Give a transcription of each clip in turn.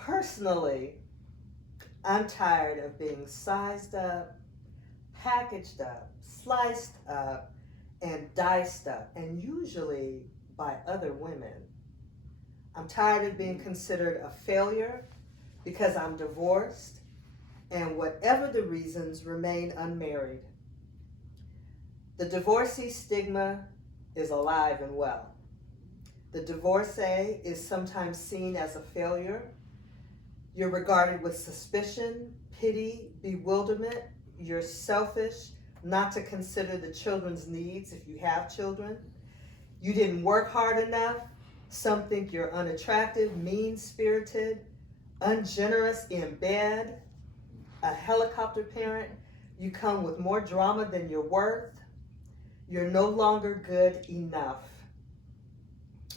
Personally, I'm tired of being sized up, packaged up, sliced up, and diced up, and usually by other women. I'm tired of being considered a failure because I'm divorced, and whatever the reasons, remain unmarried. The divorcee stigma is alive and well. The divorcee is sometimes seen as a failure. You're regarded with suspicion, pity, bewilderment. You're selfish not to consider the children's needs if you have children. You didn't work hard enough. Some think you're unattractive, mean-spirited, ungenerous in bed, a helicopter parent. You come with more drama than you're worth. You're no longer good enough.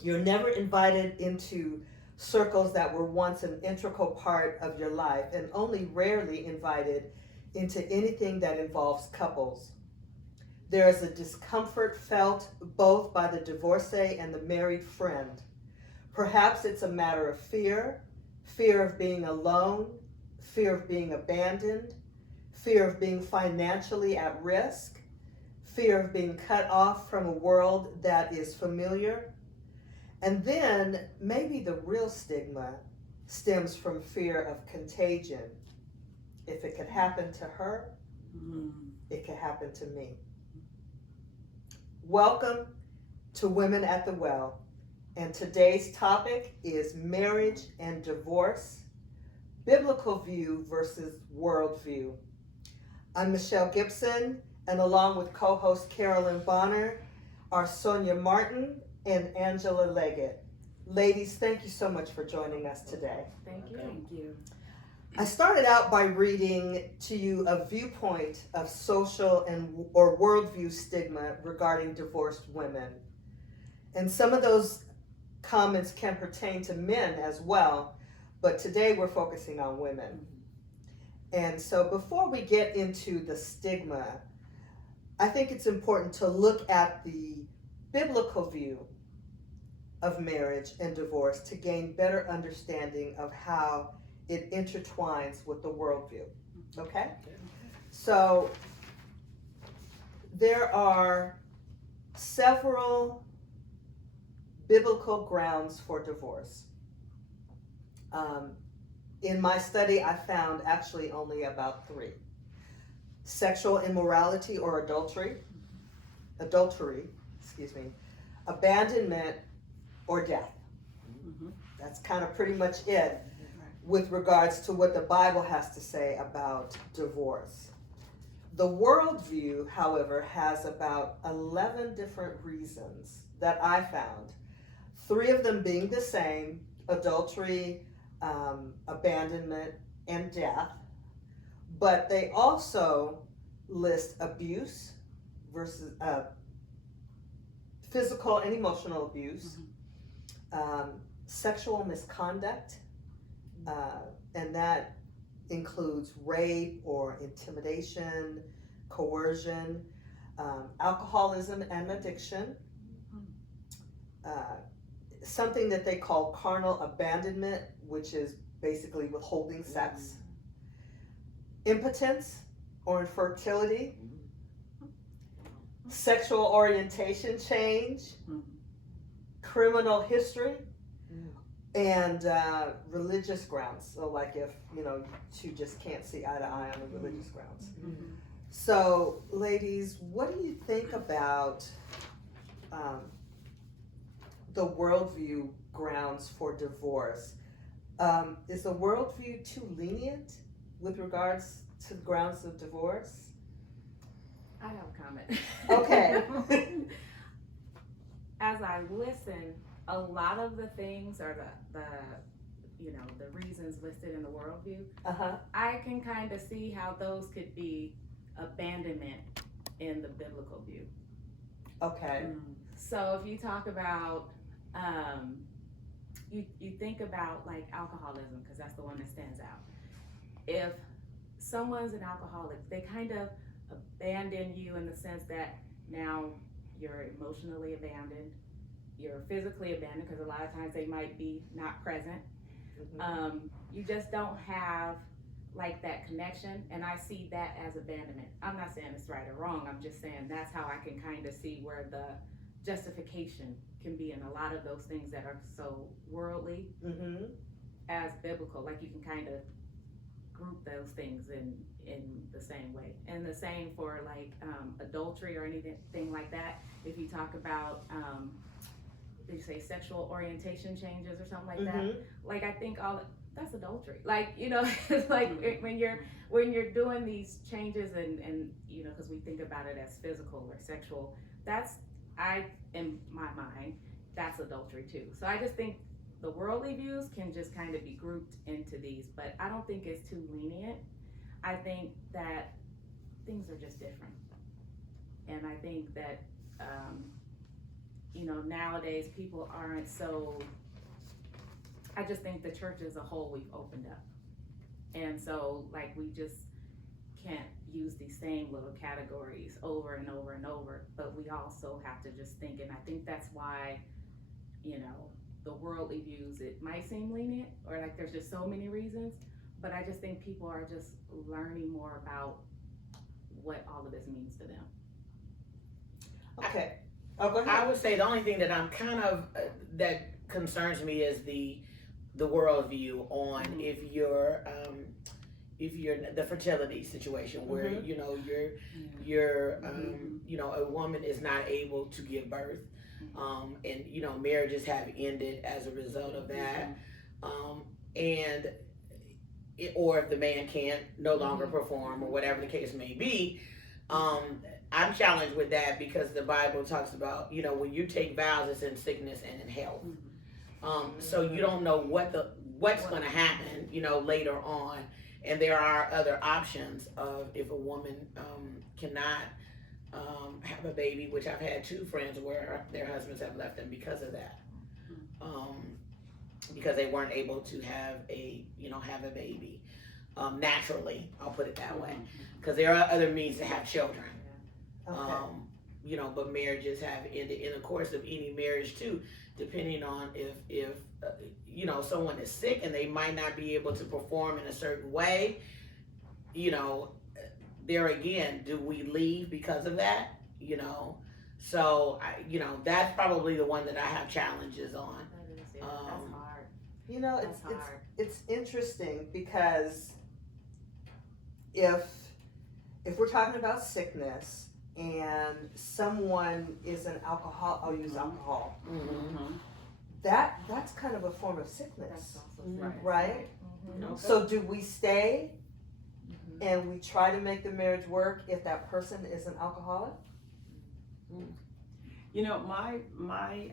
You're never invited into circles that were once an integral part of your life, and only rarely invited into anything that involves couples. There is a discomfort felt both by the divorcee and the married friend. Perhaps it's a matter of fear of being alone, fear of being abandoned, fear of being financially at risk, fear of being cut off from a world that is familiar. And then maybe the real stigma stems from fear of contagion. If it could happen to her, it could happen to me. Welcome to Women at the Well, and today's topic is marriage and divorce, biblical view versus worldview. I'm Michelle Gipson, and along with co-host Carolynn Bonner are Sonja Martin and Angela Legget. Ladies, thank you so much for joining us today. Thank you. Thank you. I started out by reading to you a viewpoint of social and or worldview stigma regarding divorced women. And some of those comments can pertain to men as well, but today we're focusing on women. And so before we get into the stigma, I think it's important to look at the biblical view of marriage and divorce to gain better understanding of how it intertwines with the worldview. Okay? So there are several biblical grounds for divorce. In my study, I found actually only about 3. Sexual immorality or adultery, abandonment, or death. That's kind of pretty much it with regards to what the Bible has to say about divorce. The worldview, however, has about 11 different reasons that I found, 3 of them being the same: adultery, abandonment, and death. But they also list abuse versus physical and emotional abuse, sexual misconduct, and that includes rape or intimidation, coercion, alcoholism and addiction, something that they call carnal abandonment, which is basically withholding sex, impotence or infertility, sexual orientation change, criminal history, and religious grounds. So like if, you two just can't see eye to eye on the religious grounds. So ladies, what do you think about the worldview grounds for divorce? Is the worldview too lenient with regards to the grounds of divorce? I have a comment. Okay. As I listen, a lot of the things are the reasons listed in the worldview. I can kind of see how those could be abandonment in the biblical view. Okay. So if you talk about, you think about like alcoholism, because that's the one that stands out. If someone's an alcoholic, they kind of abandon you in the sense that now you're emotionally abandoned, you're physically abandoned, because a lot of times they might be not present. You just don't have like that connection, and I see that as abandonment. I'm not saying it's right or wrong, I'm just saying that's how I can kind of see where the justification can be in a lot of those things that are so worldly as biblical. Like you can kind of group those things in the same way, and the same for like adultery or anything like that. If you talk about did you say sexual orientation changes or something like that, like I think all that's adultery. Like, you know, it's like when you're doing these changes and you know, because we think about it as physical or sexual, that's, I in my mind, that's adultery too. So I just think the worldly views can just kind of be grouped into these, but I don't think it's too lenient. I think that things are just different, and I think that you know, nowadays people aren't so, I just think the church as a whole, we've opened up, and so like we just can't use these same little categories over and over and over, but we also have to just think, and I think that's why, you know, the worldly views, it might seem lenient or like there's just so many reasons, but I just think people are just learning more about what all of this means to them. Okay. Oh, go ahead. I would say the only thing that I'm kind of that concerns me is the worldview on if you're the fertility situation where you know you're you know, a woman is not able to give birth, and you know, marriages have ended as a result of that, and or if the man can't no longer perform or whatever the case may be. I'm challenged with that because the Bible talks about, you know, when you take vows, it's in sickness and in health. So you don't know what's going to happen, you know, later on. And there are other options of if a woman cannot have a baby, which I've had 2 friends where their husbands have left them because of that, because they weren't able to have a baby naturally. I'll put it that way, because there are other means to have children. Okay. You know, but marriages have ended in the course of any marriage too, depending on if you know, someone is sick and they might not be able to perform in a certain way. You know, there again, do we leave because of that? You know, so you know, that's probably the one that I have challenges on. That's hard. You know, That's hard. it's interesting because if we're talking about sickness and someone is an alcohol, I'll use alcohol. That's kind of a form of sickness, right? Okay. So do we stay and we try to make the marriage work if that person is an alcoholic? You know, my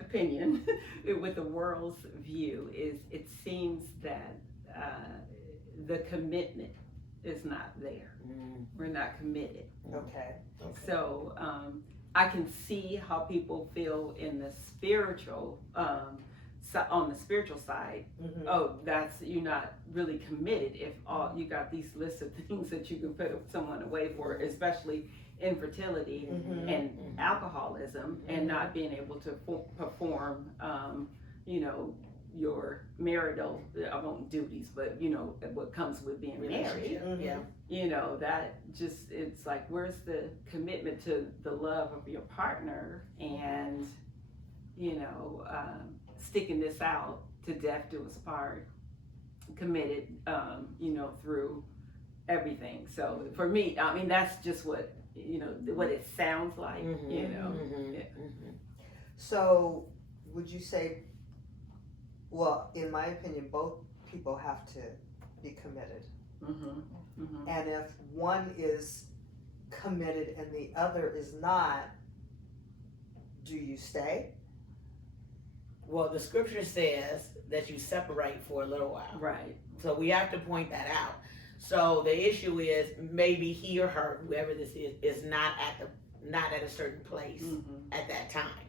opinion with the world's view is it seems that the commitment is not there. We're not committed. Okay. So I can see how people feel in the spiritual, on the spiritual side. Oh, that's, you're not really committed if all you got these lists of things that you can put someone away for, especially infertility and alcoholism, and not being able to perform, you know, your marital, I won't duties, but you know what comes with being married. You know, that just, it's like, where's the commitment to the love of your partner, and you know, sticking this out to death do us part, committed, you know, through everything. So for me, I mean, that's just what, you know, what it sounds like. You know. So would you say, well, in my opinion, both people have to be committed. And if one is committed and the other is not, do you stay? Well, the scripture says that you separate for a little while. Right. So we have to point that out. So the issue is maybe he or her, whoever this is not at a certain place at that time.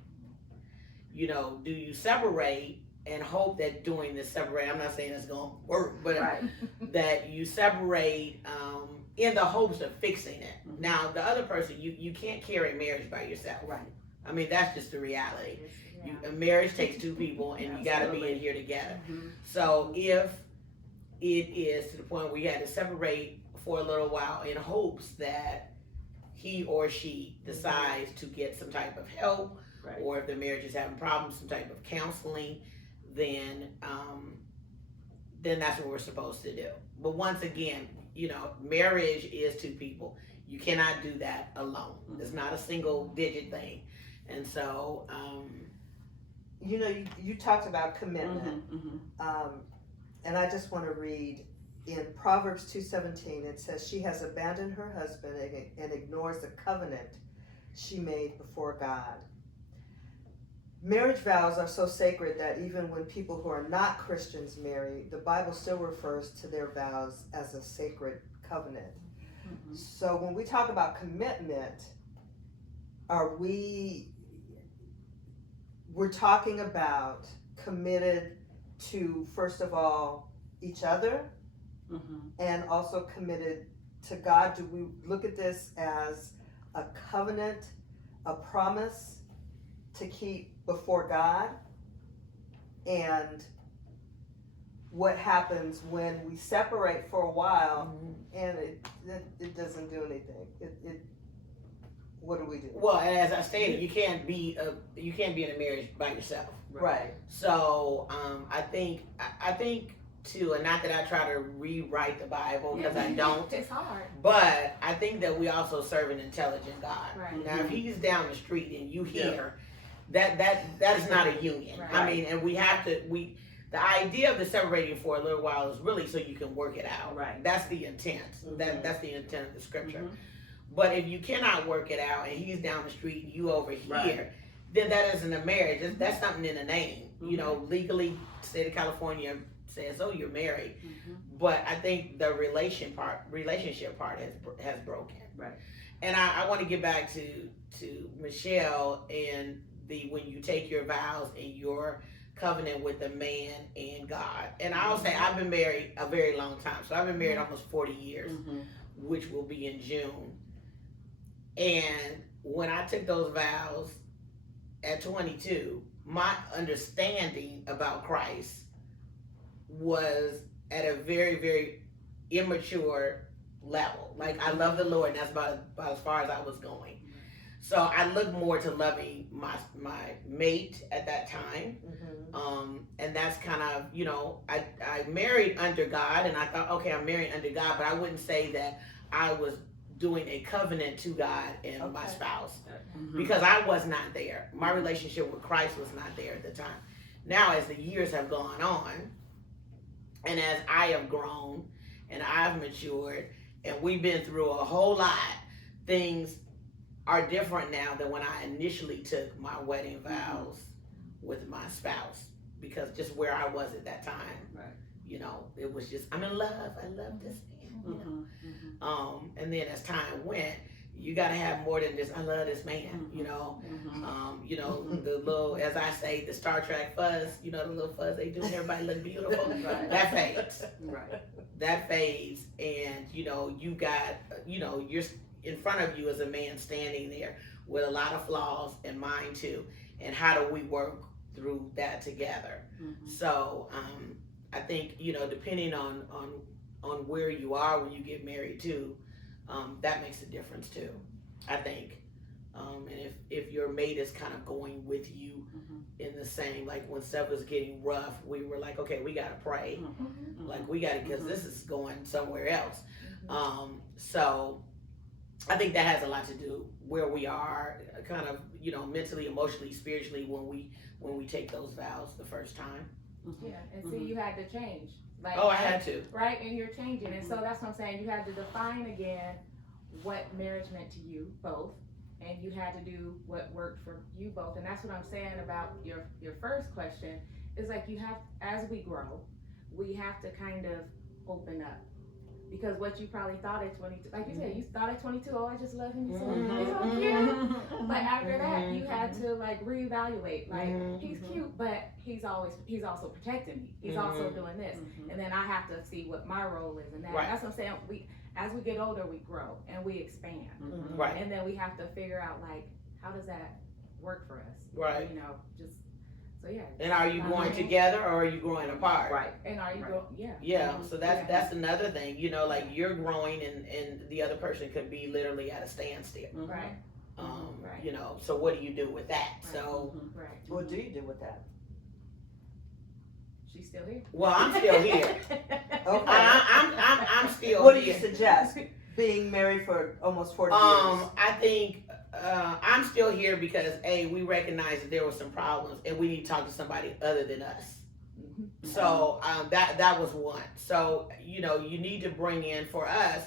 You know, do you separate and hope that doing this separate, I'm not saying it's going to work, but that you separate in the hopes of fixing it. Now, the other person, you can't carry marriage by yourself. Right. I mean, that's just the reality. A marriage takes two people, and you got to be in here together. So if it is to the point where you had to separate for a little while in hopes that he or she decides to get some type of help, or if the marriage is having problems, some type of counseling, then that's what we're supposed to do. But once again, marriage is two people. You cannot do that alone. It's not a single digit thing. And so, you talked about commitment, and I just want to read in Proverbs 2:17. It says, "She has abandoned her husband and ignores the covenant she made before God." Marriage vows are so sacred that even when people who are not Christians marry, the Bible still refers to their vows as a sacred covenant. So when we talk about commitment, we're talking about committed to, first of all, each other, and also committed to God. Do we look at this as a covenant, a promise to keep before God? And what happens when we separate for a while and it doesn't do anything? What do we do? Well, as I stated, you can't be in a marriage by yourself. Right. So I think too, and not that I try to rewrite the Bible, because I don't. It's hard. But I think that we also serve an intelligent God. Right. Now, if he's down the street and you hear, that is not a union. Right. I mean, and the idea of the separating for a little while is really so you can work it out. Right. That's the intent. That's the intent of the scripture. But if you cannot work it out and he's down the street and you over here, then that isn't a marriage. That's something in the name. Legally, state of California says, "Oh, you're married," but I think the relationship part has broken. Right. And I want to get back to Michelle and when you take your vows and your covenant with the man and God. And I'll say I've been married a very long time. So I've been married almost 40 years, which will be in June. And when I took those vows at 22, my understanding about Christ was at a very, very immature level. Like, I love the Lord, and that's about as far as I was going. So I looked more to loving my mate at that time. And that's kind of, I married under God, and I thought, okay, I'm married under God, but I wouldn't say that I was doing a covenant to God and my spouse, because I was not there. My relationship with Christ was not there at the time. Now, as the years have gone on, and as I have grown and I've matured, and we've been through a whole lot, things are different now than when I initially took my wedding vows with my spouse, because just where I was at that time, it was just, I'm in love. I love this man. And then as time went, you got to have more than just, I love this man. The little, as I say, the Star Trek fuzz. The little fuzz they do, and everybody look beautiful. That fades. That fades, and you got, you're in front of you as a man standing there with a lot of flaws, and mine too. And how do we work through that together? So I think, depending on where you are when you get married too, that makes a difference too, I think. And if your mate is kind of going with you in the same, like when stuff was getting rough, we were like, okay, we gotta pray. Like, we gotta, because this is going somewhere else. So I think that has a lot to do where we are, kind of, mentally, emotionally, spiritually, when we take those vows the first time. Yeah, and see, you had to change. Like, I had to. Right, and you're changing, and so that's what I'm saying. You had to define again what marriage meant to you both, and you had to do what worked for you both. And that's what I'm saying about your first question. Is like, you have, as we grow, we have to kind of open up. Because what you probably thought at 22, like you said, you thought at 22, oh, I just love him, he's so cute. But after that, you had to like reevaluate. Like, he's cute, but he's also protecting me. He's also doing this, and then I have to see what my role is in that. That's what I'm saying. As we get older, we grow and we expand, and then we have to figure out, like, how does that work for us? Right. Just So yeah. And are you going together or are you growing apart? Right. And are you growing? Yeah. Yeah. So that's another thing. You know, like you're growing and the other person could be literally at a standstill. Mm-hmm. Right. You know. So what do you do with that? Right. So. Right. What do you do with that? She's still here. Well, I'm still here. Okay. I'm still What do here. you suggest? Being married for almost 40 years. I think I'm still here because we recognize that there were some problems and we need to talk to somebody other than us. Mm-hmm. So that was one. So you know you need to bring in for us.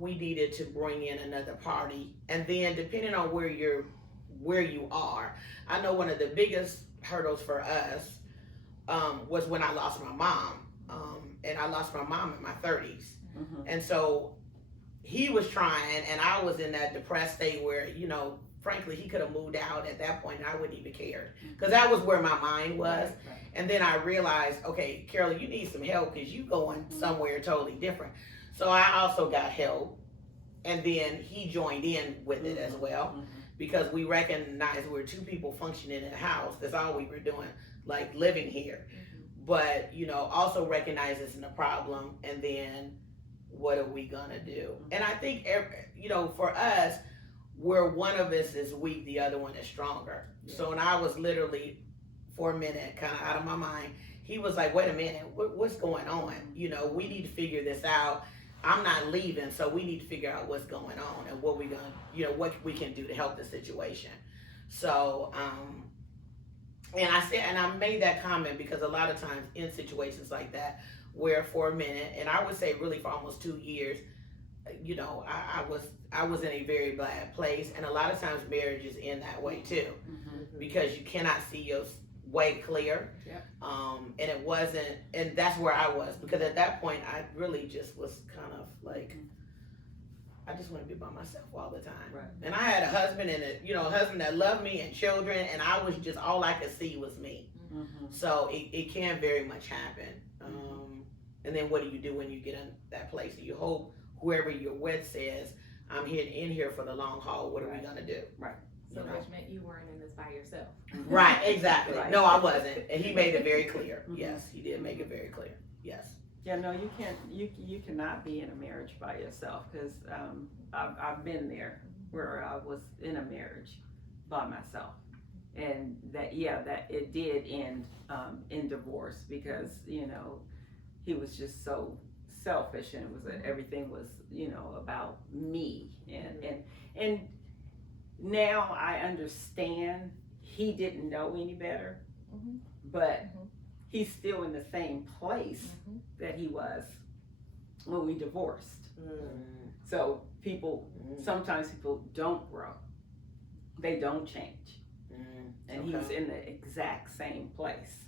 We needed to bring in another party, and then depending on where you are, I know one of the biggest hurdles for us was when I lost my mom, and I lost my mom in my 30s, Mm-hmm. and so. He was trying, and I was in that depressed state where, you know, frankly, he could have moved out at that point, and I wouldn't even care, because that was where my mind was. Right. And then I realized, okay, Carolyn, you need some help because you going somewhere totally different. So I also got help, and then he joined in with it as well, because we recognized we're two people functioning in a house. That's all we were doing, like living here. But, you know, also recognize it's a problem, and then what are we gonna do? And I think, you know, for us, where one of us is weak, the other one is stronger. Yeah. So when I was literally, for a minute, kind of out of my mind, he was like, wait a minute, what's going on? You know, we need to figure this out. I'm not leaving, so we need to figure out what's going on and what we're gonna, you know, what we can do to help the situation. So, and I made that comment because a lot of times in situations like that, where for a minute, and I would say really for almost 2 years, you know, I was in a very bad place, and a lot of times marriages end that way too, because you cannot see your way clear. Yep. And it wasn't, and that's where I was, because at that point I really just was kind of like, I just want to be by myself all the time. Right. And I had a husband and a husband that loved me and children, and I was just, all I could see was me. So it can very much happen. And then what do you do when you get in that place? You hope whoever you're with says, I'm in here for the long haul. What are we gonna do? Right. So which meant you weren't in this by yourself. Right, exactly. Right. No, I wasn't. And he made it very clear. Yes, he did make it very clear. Yes. Yeah, no, you can't. You cannot be in a marriage by yourself, because I've been there where I was in a marriage by myself, and that it did end in divorce, because he was just so selfish, and it was everything was about me, and now I understand he didn't know any better, but he's still in the same place that he was when we divorced. So sometimes people don't grow, they don't change, and he was in the exact same place.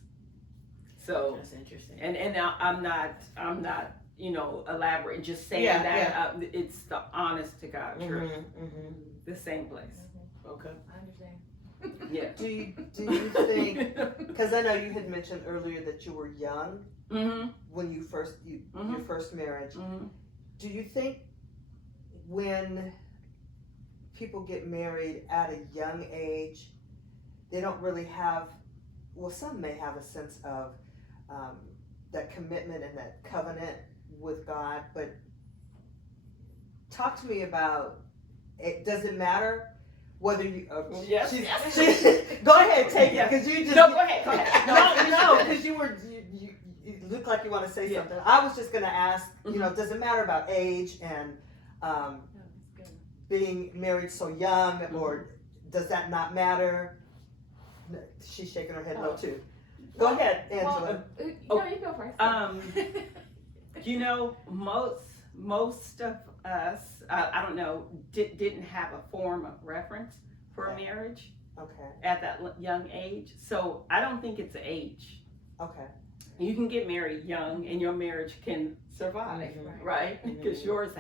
So that's interesting. And now I'm not elaborating, just saying that. It's the honest to God truth. The same place. Okay. I understand. Yeah. Do you think, because I know you had mentioned earlier that you were young when you your first marriage. Do you think when people get married at a young age, they don't really have, well, some may have a sense of that commitment and that covenant with God, but talk to me about it. Does it matter whether you yes. go ahead, take it, because you just go ahead no, because you look like you want to say something. I was just going to ask, does it matter about age and being married so young, or does that not matter? She's shaking her head no too. Go ahead, Angela. No, you go first. Most of us, I don't know, didn't have a form of reference for a marriage. Okay. At that young age, so I don't think it's age. Okay. You can get married young, and your marriage can survive, right? Because yours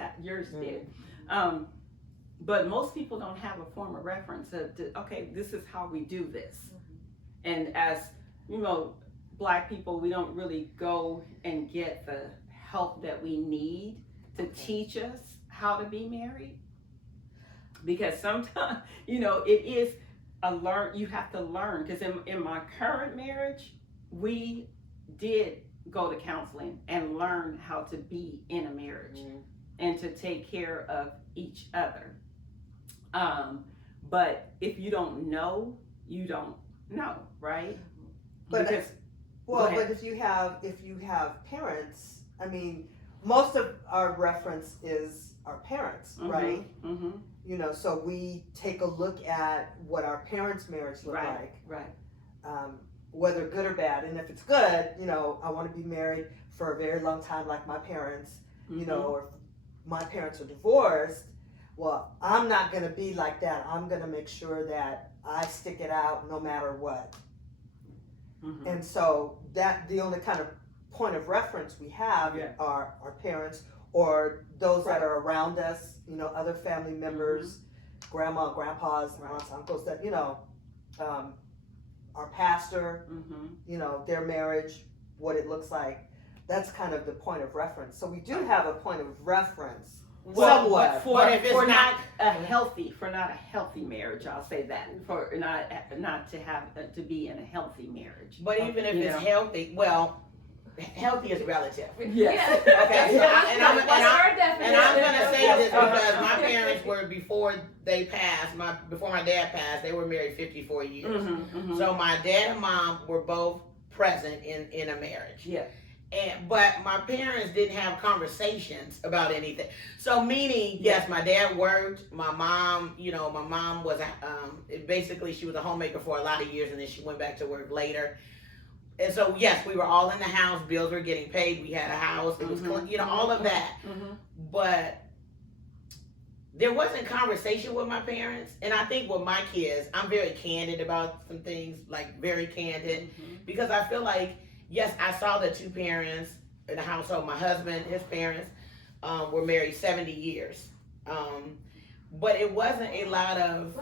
did. But most people don't have a form of reference. Okay, this is how we do this. And as Black people, we don't really go and get the help that we need to teach us how to be married, because sometimes it is you have to learn, because in my current marriage, we did go to counseling and learn how to be in a marriage and to take care of each other. But if you don't know, you don't know, right? But because, but if you have parents, I mean, most of our reference is our parents, right? Mm-hmm. You know, so we take a look at what our parents' marriage looked like, right. Whether good or bad. And if it's good, you know, I want to be married for a very long time like my parents, you know, or if my parents are divorced, well, I'm not going to be like that. I'm going to make sure that I stick it out no matter what. Mm-hmm. And so that the only kind of point of reference we have are our parents or those that are around us, you know, other family members, grandma, grandpas, aunts, uncles that, you know, our pastor, you know, their marriage, what it looks like. That's kind of the point of reference. So we do have a point of reference. Somewhat. For not a healthy marriage, I'll say that. For not to have to be in a healthy marriage. But even if it's healthy, well, healthy is relative. Yes. Okay. So, and I'm gonna say this Yeah. because my parents were before my dad passed, they were married 54 years. So my dad and mom were both present in a marriage. Yeah. But my parents didn't have conversations about anything. So meaning, yes, my dad worked. My mom, you know, was basically she was a homemaker for a lot of years, and then she went back to work later. And so yes, we were all in the house. Bills were getting paid. We had a house. It was, you know, all of that. But there wasn't conversation with my parents. And I think with my kids, I'm very candid about some things, like very candid, because I feel like, yes, I saw the two parents in the household. My husband, his parents were married 70 years. But it wasn't a lot of,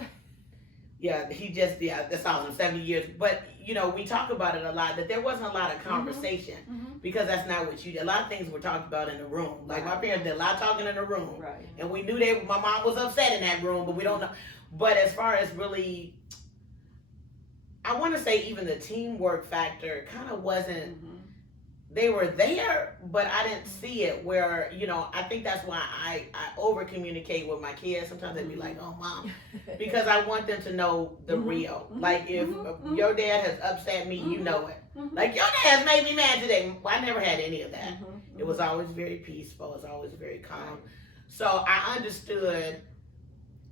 that's awesome, 70 years. But, you know, we talk about it a lot, that there wasn't a lot of conversation because that's not what you did. A lot of things were talked about in the room. Like my parents did a lot of talking in the room. Right. And we knew my mom was upset in that room, but we don't know. But as far as really, I want to say even the teamwork factor kind of wasn't, they were there, but I didn't see it where, you know, I think that's why I over communicate with my kids. Sometimes they'd be like, oh, mom, because I want them to know the real. Like if your dad has upset me, you know it. Like your dad has made me mad today. Well, I never had any of that. It was always very peaceful. It was always very calm. So I understood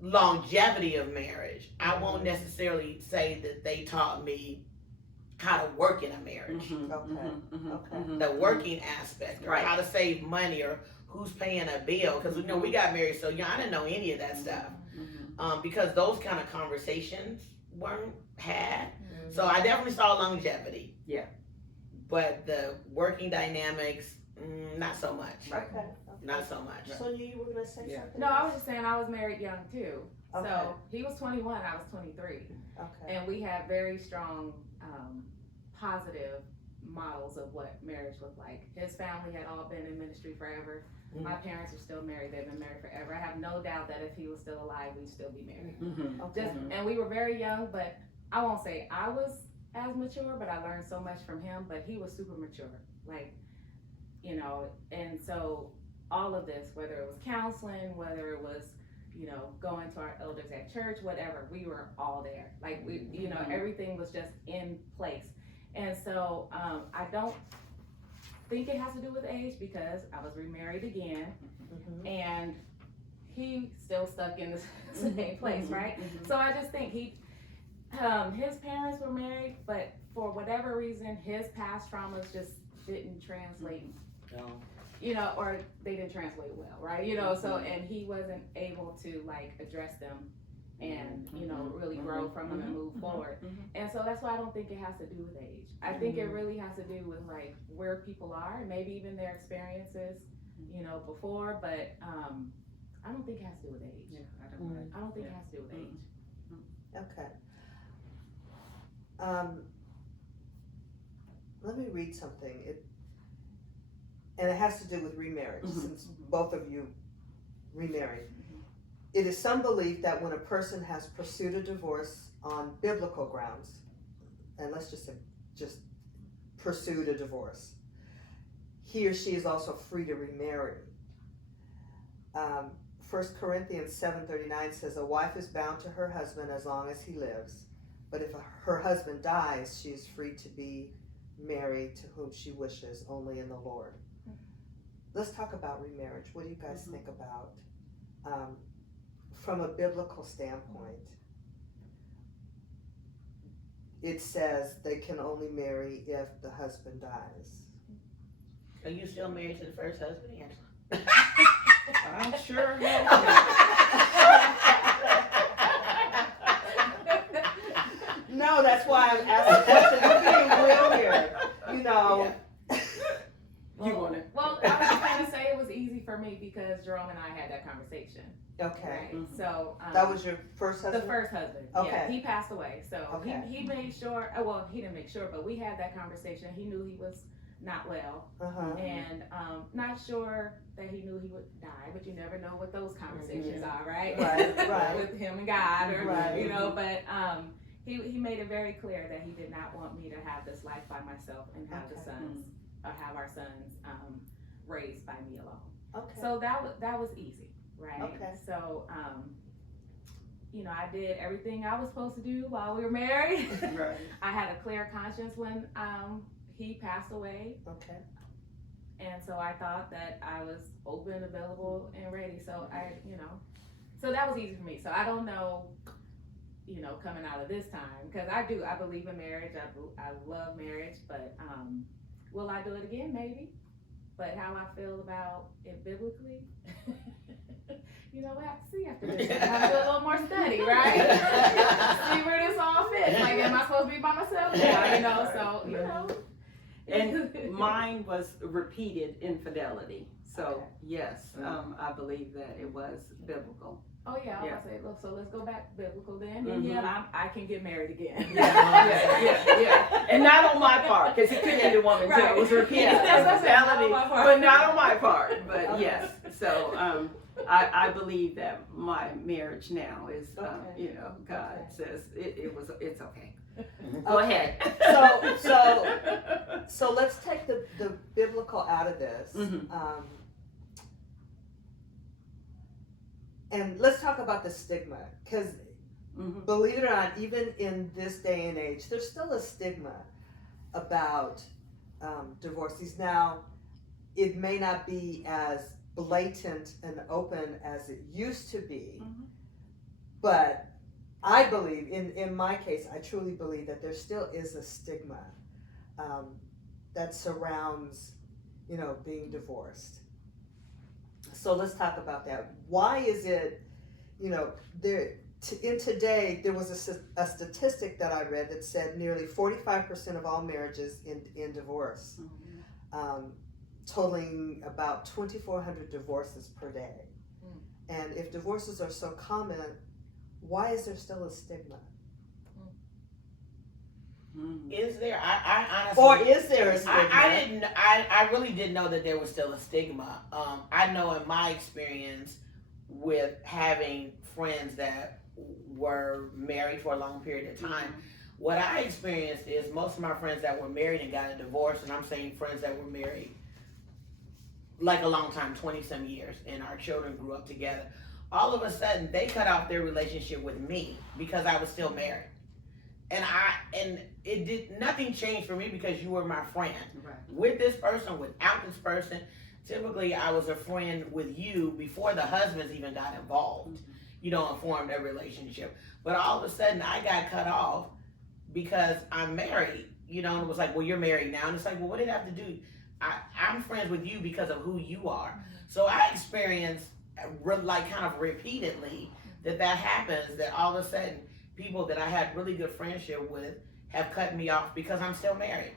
longevity of marriage. I won't necessarily say that they taught me how to work in a marriage. The working aspect, or how to save money, or who's paying a bill. Because you know we got married so young, I didn't know any of that stuff. Because those kind of conversations weren't had. So I definitely saw longevity. Yeah. But the working dynamics, not so much. Okay. Not so much. Sonja, you were gonna say something? No, I was just saying I was married young too. Okay. So he was 21, I was 23. Okay. And we had very strong, positive models of what marriage looked like. His family had all been in ministry forever. My parents are still married. They've been married forever. I have no doubt that if he was still alive, we'd still be married. And we were very young, but I won't say I was as mature, but I learned so much from him, but he was super mature. Like, you know, and so all of this, whether it was counseling, whether it was, you know, going to our elders at church, whatever, we were all there. Like we, you know, everything was just in place. And so I don't think it has to do with age, because I was remarried again and he still stuck in the same place, right? So I just think his parents were married, but for whatever reason, his past traumas just didn't translate. You know, or they didn't translate well, right? You know, so, and he wasn't able to like address them and, you know, really grow from them and move forward. And so that's why I don't think it has to do with age. I think it really has to do with like where people are and maybe even their experiences, you know, before, but I don't think it has to do with age. Yeah, I don't think it has to do with age. Okay. Let me read something. And it has to do with remarriage, since both of you remarried. It is some belief that when a person has pursued a divorce on biblical grounds, and let's just say just pursued a divorce, he or she is also free to remarry. 1 Corinthians 7:39 says, a wife is bound to her husband as long as he lives, but if her husband dies, she is free to be married to whom she wishes, only in the Lord. Let's talk about remarriage. What do you guys think about, from a biblical standpoint? It says they can only marry if the husband dies. Are you still married to the first husband, Angela? I'm sure. No, that's why I'm asking the question. We're being real here. You know. You want it? Well, I was just going to say it was easy for me because Jerome and I had that conversation. Okay. Right? So That was your first husband? the first husband. Okay. Yeah, he passed away. So Okay. he made sure, well, he didn't make sure, but we had that conversation. He knew he was not well. And not sure that he knew he would die, but you never know what those conversations are, right? Right. With him and God, or Right. you know, but he made it very clear that he did not want me to have this life by myself and have the sons, or have our sons raised by me alone. Okay. So that was easy, right? Okay. So you know, I did everything I was supposed to do while we were married. Right. I had a clear conscience when he passed away, Okay. and so I thought that I was open, available, and ready. So so that was easy for me. So I don't know, you know, coming out of this time, because I believe in marriage. I love marriage, but will I do it again? Maybe. But how I feel about it biblically, you know, we'll have to see after this. I have to do a little more study, right? See where this all fits. Like, am I supposed to be by myself now? You know, so, you know. And mine was repeated infidelity. So, yes, I believe that it was biblical. Oh yeah, I was gonna say, look, so let's go back biblical then, and I can get married again. Yeah. And not on my part, because he couldn't be the woman too. It was repeated infidelity, but not on my part. But yes, so I believe that my marriage now is, you know, God says it's okay. Go ahead. So let's take the biblical out of this. And let's talk about the stigma, because believe it or not, even in this day and age, there's still a stigma about divorcees. Now, it may not be as blatant and open as it used to be, but I believe, in my case, I truly believe that there still is a stigma that surrounds, you know, being divorced. So let's talk about that. Why is it, you know, in today, there was a statistic that I read that said nearly 45% of all marriages in divorce, totaling about 2,400 divorces per day. And if divorces are so common, why is there still a stigma? Is there? I honestly. Or is there a stigma? I really didn't know that there was still a stigma. I know in my experience with having friends that were married for a long period of time, what I experienced is most of my friends that were married and got a divorce, and I'm saying friends that were married like a long time, 20-some years, and our children grew up together. All of a sudden, they cut off their relationship with me because I was still married. And it did nothing changed for me because you were my friend. Right. With this person, without this person, typically I was a friend with you before the husbands even got involved, you know, and formed a relationship. But all of a sudden I got cut off because I'm married, you know, and it was like, well, you're married now. And it's like, well, what did it have to do? I'm friends with you because of who you are. So I experienced, like, kind of repeatedly that happens, that all of a sudden people that I had really good friendship with have cut me off because I'm still married.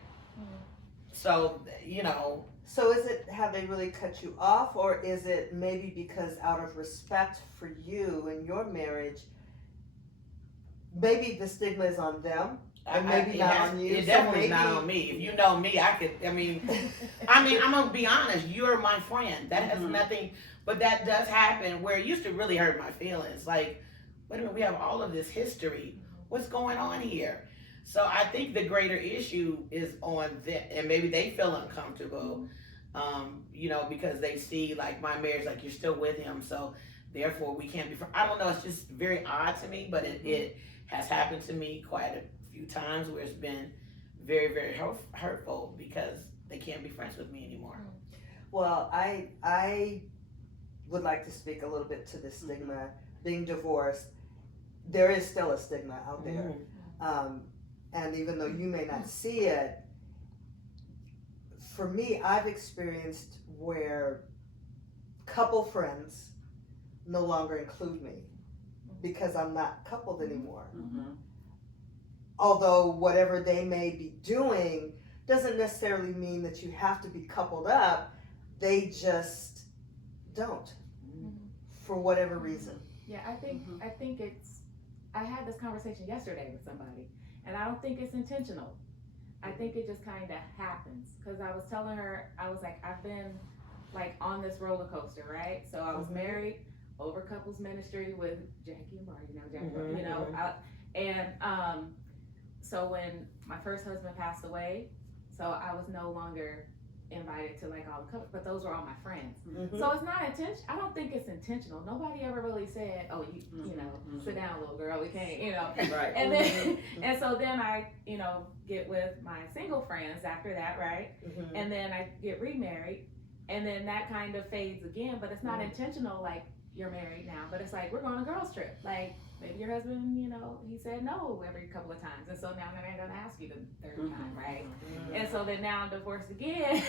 So, you know. So have they really cut you off, or is it maybe because out of respect for you and your marriage, maybe the stigma is on them, and maybe not on you? It definitely not on me. If you know me, I'm gonna be honest, you're my friend. That has nothing, but that does happen where it used to really hurt my feelings. Like, wait a minute, we have all of this history. what's going on here? So I think the greater issue is on them, and maybe they feel uncomfortable, because they see like my marriage, like you're still with him, so therefore we can't be friends. I don't know. It's just very odd to me, but it has happened to me quite a few times where it's been very, very hurtful because they can't be friends with me anymore. Well, I would like to speak a little bit to the stigma. Being divorced, there is still a stigma out there. And even though you may not see it, for me, I've experienced where couple friends no longer include me because I'm not coupled anymore. Although whatever they may be doing doesn't necessarily mean that you have to be coupled up. They just don't, for whatever reason. Yeah, I think it's. I had this conversation yesterday with somebody, and I don't think it's intentional. I think it just kind of happens. Because I was telling her, I was like, I've been like on this roller coaster, right? So I was married over couples ministry with Jackie and Marty, so when my first husband passed away, so I was no longer invited to like all the couples, but those were all my friends. So it's not intentional. I don't think it's intentional. Nobody ever really said, "Oh, sit down, little girl. We can't," Right. And then, and so then I, get with my single friends after that, right? And then I get remarried, and then that kind of fades again. But it's not intentional. Like you're married now, but it's like we're going on a girls trip. Like maybe your husband, he said no every couple of times, and so now I'm gonna ask you the third time, right? And so then now I'm divorced again.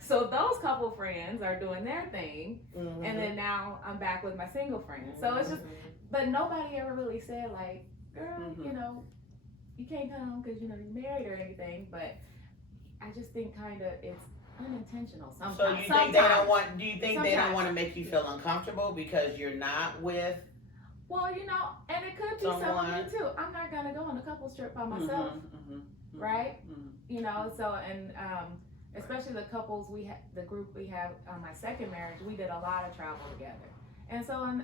So those couple friends are doing their thing, and then now I'm back with my single friends. So it's just, but nobody ever really said like, girl, you can't come because you're married or anything. But I just think kind of it's unintentional sometimes. So you think they don't want? Do you think they don't want to make you feel uncomfortable because you're not with? Well, and it could be something too. I'm not gonna go on a couples trip by myself, right? So and especially the couples the group we have on my second marriage, we did a lot of travel together, and so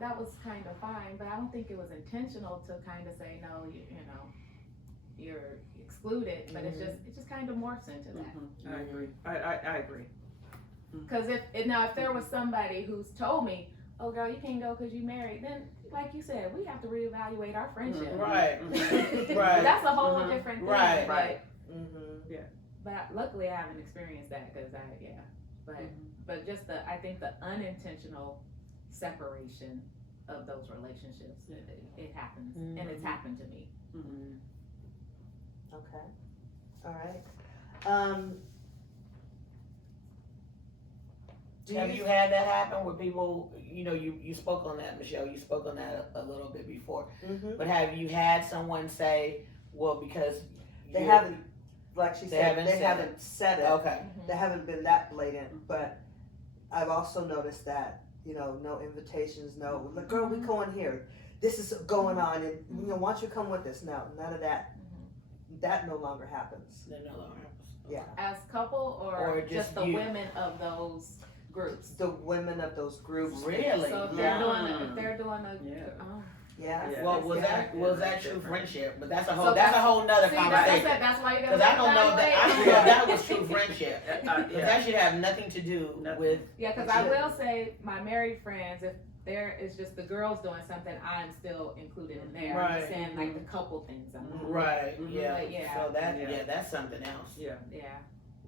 that was kind of fine. But I don't think it was intentional to kind of say no, you're excluded. But it just kind of morphs into that. I agree. I agree. Because if there was somebody who's told me, oh girl, you can't go because you married, then like you said, we have to reevaluate our friendship. Right. That's a whole different thing. Right. But luckily I haven't experienced that because but just I think the unintentional separation of those relationships, it happens, and it's happened to me. Okay. All right. Have you had that happen where people, you spoke on that, Michelle, you spoke on that a little bit before, but have you had someone say, well, because they haven't, like she said, they haven't said it. Okay. They haven't been that blatant, but I've also noticed that, no invitations, no, like, girl, we going here. This is going on, and, why don't you come with us? No, none of that. That no longer happens. That no longer happens. Yeah. As couple or just the women of those groups? The women of those groups. Really? So if they're doing a yeah. Well, was that true friendship? But that's a whole nother conversation. That's why you because I don't know that was true friendship. That should have nothing to do with. Yeah, because I will say my married friends, if there is just the girls doing something, I'm still included in there. Right. I'm just saying like the couple things. Right. Yeah. But So that's something else. Yeah.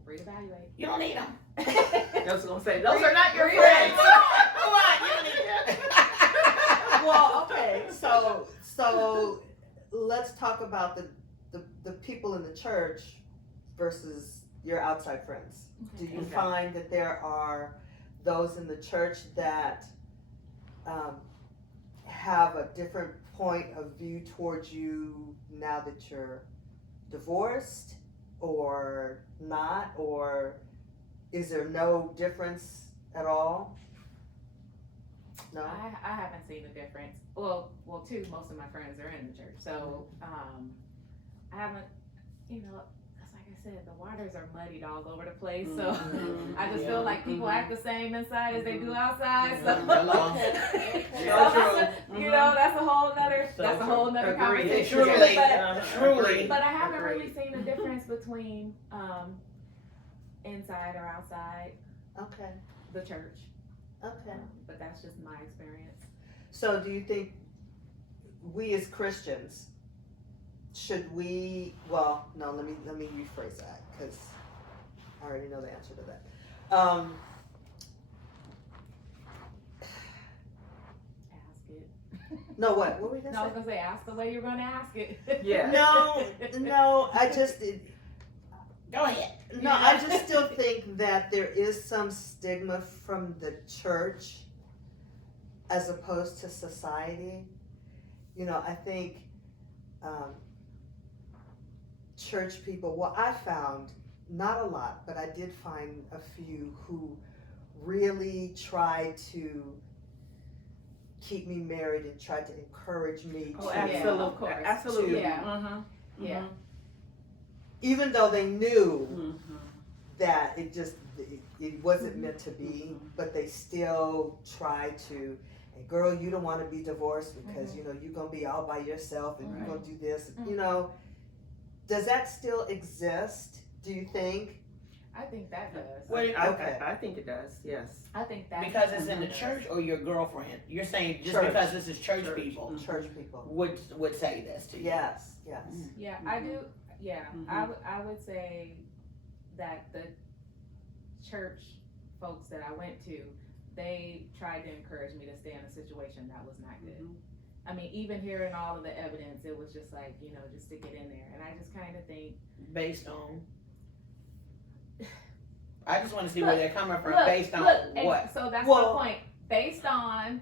Reevaluate. You don't need them. I was gonna say those are not your friends. Come on, you don't need them. Well, okay, so let's talk about the people in the church versus your outside friends. Do you find that there are those in the church that have a different point of view towards you now that you're divorced or not, or is there no difference at all? No, I haven't seen a difference. Well, too. Most of my friends are in the church, so I haven't. Because like I said, the waters are muddied all over the place. So I just feel like people act the same inside as they do outside. So, you know, that's a whole nother conversation. Truly. But I haven't really seen a difference between inside or outside the church. But that's just my experience. So do you think we as Christians, should we, well, no, let me rephrase that, because I already know the answer to that. Ask it. No, what were we going to No, I was say? going to say, ask the way you're going to ask it. Yeah. No, I just, Go ahead. no, I just still think that there is some stigma from the church as opposed to society. You know, I think church people, well, I found not a lot, but I did find a few who really tried to keep me married and tried to encourage me Oh, to, absolutely. of course. Absolutely. Yeah. Yeah. even though they knew that it wasn't meant to be, but they still tried to, hey, girl, you don't want to be divorced because, you know, you're going to be all by yourself and you're going to do this, you know. Does that still exist, do you think? I think that does. Wait, I think it does, yes. I think that because it's in the church or your girlfriend? You're saying just Church. because this is church people Church people. would say this to you? Yes, yes. Yeah, I do. Yeah, I would say that the church folks that I went to, they tried to encourage me to stay in a situation that was not good. I mean, even hearing all of the evidence, it was just like, you know, just to get in there. And I just kind of think, Based on? I just want to see where they're coming from. Based on what? So that's my point. Based on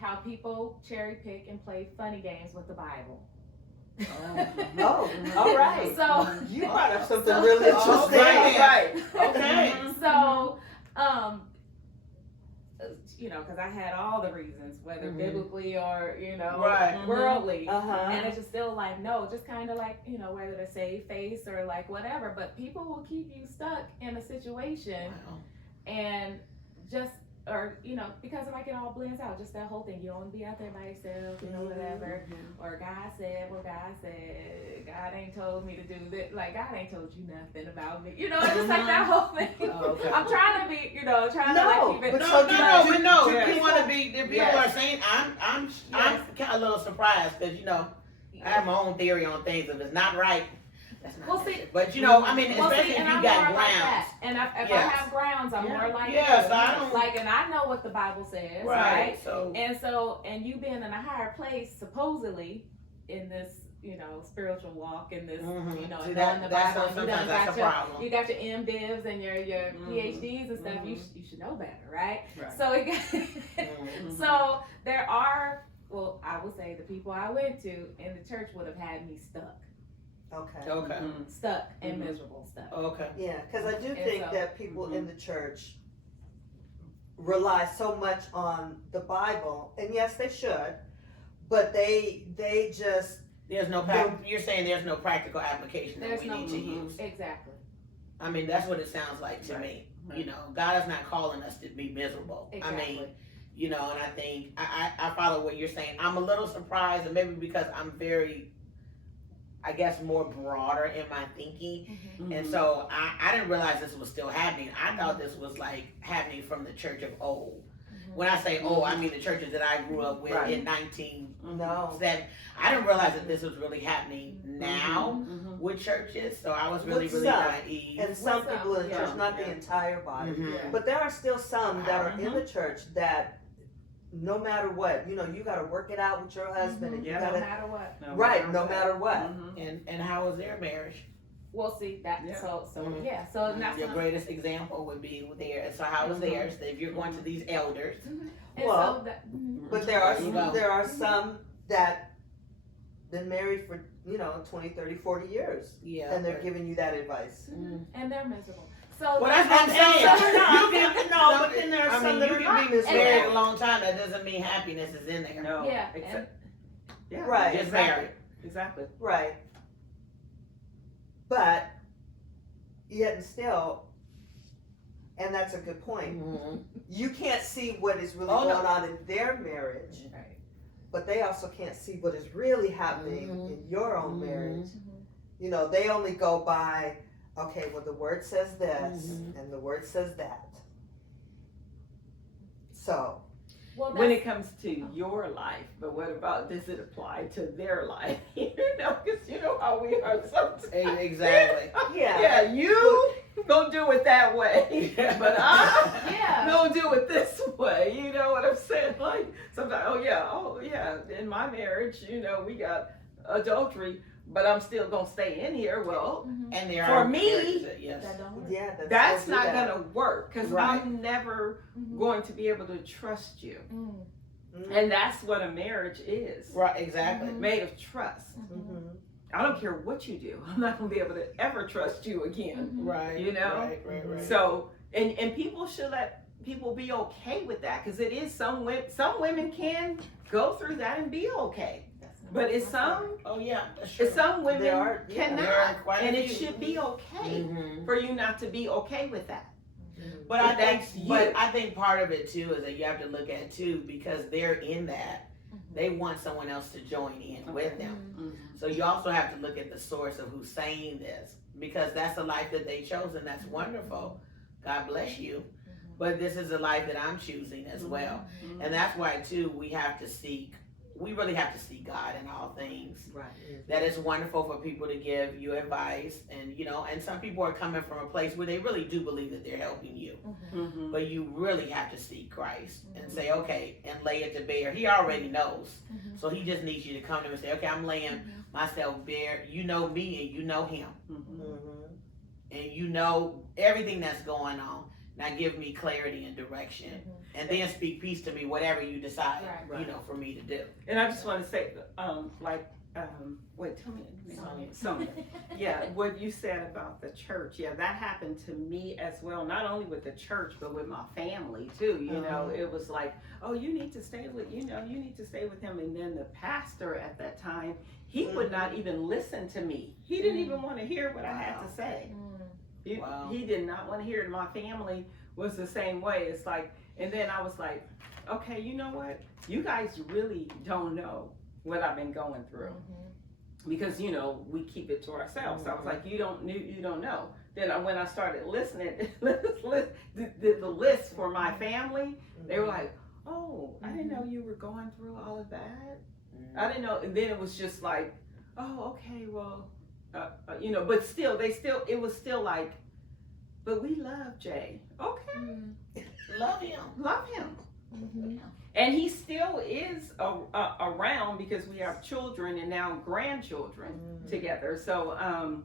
how people cherry pick and play funny games with the Bible. Oh, all right. So you brought up something really interesting. Right. Okay. So, you know, because I had all the reasons, whether biblically or, you know, worldly. And it's just still like, no, just kind of like, you know, whether to save face or like whatever. But people will keep you stuck in a situation and just, or, you know, because like it all blends out, just that whole thing. You don't want to be out there by yourself, you know, whatever. Or God said, well, God said, God ain't told me to do that. Like, God ain't told you nothing about me. You know, it's just like that whole thing. I'm trying to be, you know, trying to like keep it. But no. If you want to be, if people are saying, I'm kind of a little surprised because, you know, I have my own theory on things. If it's not right, that's not but you know, I mean, especially if you got grounds. And if I have grounds, I'm more like so I don't like, and I know what the Bible says, right? And you being in a higher place, supposedly, in this, you know, spiritual walk, in this, you know, in the Bible, you got your MDivs and your PhDs and stuff. You should know better, right? So so there are. Well, I would say the people I went to in the church would have had me stuck. Stuck and miserable stuck. Yeah, because I do think that people in the church rely so much on the Bible, and yes, they should, but they just you're saying there's no practical application that we need to use. Exactly. I mean, that's what it sounds like to me. You know, God is not calling us to be miserable. Exactly. I mean, you know, and I think I follow what you're saying. I'm a little surprised, and maybe because I'm very, I guess, more broader in my thinking. And so I didn't realize this was still happening. I thought this was like happening from the church of old. When I say old, I mean the churches that I grew up with in 1970. I didn't realize that this was really happening now with churches. So I was really naive. And some people in the church, not the entire body. But there are still some that are in the church that no matter what, you know, you got to work it out with your husband, and you got to, no matter what, no matter what. And how was their marriage? We'll see that. So that's your greatest example would be there. So how was theirs? If you're going to these elders, but there are some that been married for 20, 30, 40 years, and they're giving you that advice, and they're miserable. So that's what I'm saying. But then there are some that are not miserable. Married a long time, that doesn't mean happiness is in there. No. Right. Just married. Exactly. Right. But yet and still, and that's a good point. You can't see what is really going on in their marriage, Right. but they also can't see what is really happening in your own marriage. You know, they only go by, okay, well, the word says this and the word says that. So, Well, when it comes to your life, but what about, does it apply to their life? You know, because you know how we are sometimes. Exactly. Yeah, you gonna do it that way, but I'm gonna do it this way. You know what I'm saying? Like sometimes, oh yeah, in my marriage, you know, we got adultery, but I'm still gonna stay in here. Well, And there for are me, that don't work. yeah, that's not gonna work because Right. I'm never going to be able to trust you. Mm-hmm. And that's what a marriage is. Right, exactly. Made of trust. Mm-hmm. I don't care what you do. I'm not gonna be able to ever trust you again. Right. You know? Right. So, and people should let people be okay with that because it is some women can go through that and be okay. But it's some that's true. women There are cannot, quite a and it few. should be okay for you not to be okay with that. But But that's I think part of it too is that you have to look at too because they're in that. They want someone else to join in with them. So you also have to look at the source of who's saying this because that's a life that they chose and that's wonderful. God bless you. But this is a life that I'm choosing as well. And that's why too we really have to seek God in all things. Right. That it's wonderful for people to give you advice and you know, and some people are coming from a place where they really do believe that they're helping you. But you really have to seek Christ and say, okay, and lay it to bear. He already knows. So he just needs you to come to him and say, okay, I'm laying myself bare. You know me and you know him. And you know everything that's going on. Now give me clarity and direction. And then speak peace to me, whatever you decide, you know, for me to do. And I just want to say, wait, tell me, Sonja. Yeah, what you said about the church, that happened to me as well. Not only with the church, but with my family too. You know, it was like, oh, you need to stay with him. And then the pastor at that time, he would not even listen to me. He didn't even want to hear what I had to say. He did not want to hear it. My family was the same way. It's like, and then I was like, okay, you know what? You guys really don't know what I've been going through. Because, you know, we keep it to ourselves. So I was like, you don't know. Then when I started listening, the list for my family, they were like, oh, I didn't know you were going through all of that. I didn't know. And then it was just like, oh, okay, well, you know, but still, it was still like, but we love Jay. Okay. Love him. And he still is around because we have children and now grandchildren together. So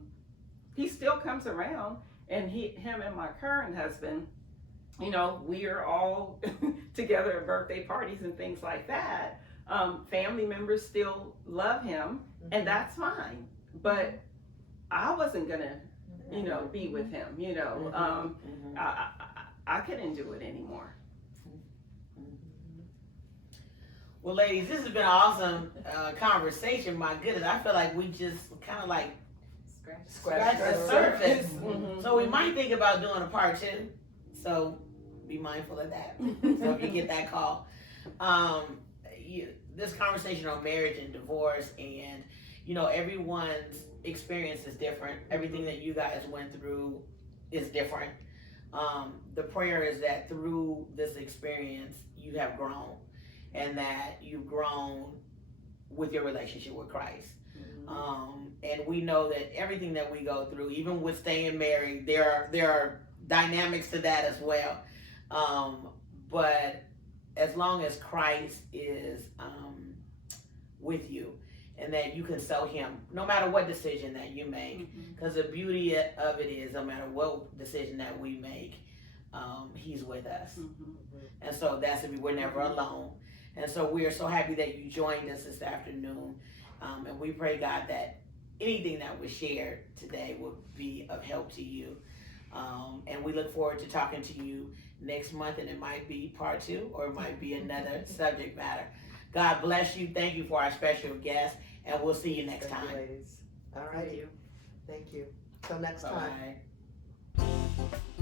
he still comes around, and him and my current husband, you know, we are all together at birthday parties and things like that. Family members still love him, and that's fine. But I wasn't gonna, you know, be with him. You know, I couldn't do it anymore. Well, ladies, this has been an awesome conversation. My goodness, I feel like we just kind of like scratched the surface. So we might think about doing a part 2. So be mindful of that. So if you get that call, this conversation on marriage and divorce, and you know, everyone's experience is different. Everything that you guys went through is different. The prayer is that through this experience, you have grown. And that you've grown with your relationship with Christ. And we know that everything that we go through, even with staying married, there are dynamics to that as well. But as long as Christ is with you, and that you can sow him, no matter what decision that you make, because the beauty of it is, no matter what decision that we make, he's with us. And so we're never alone. And so we are so happy that you joined us this afternoon. And we pray, God, that anything that was shared today will be of help to you. And we look forward to talking to you next month, and it might be part 2 or it might be another subject matter. God bless you. Thank you for our special guest, and we'll see you next time. Thank you, ladies. All right. Thank you. Till next time. Bye. you.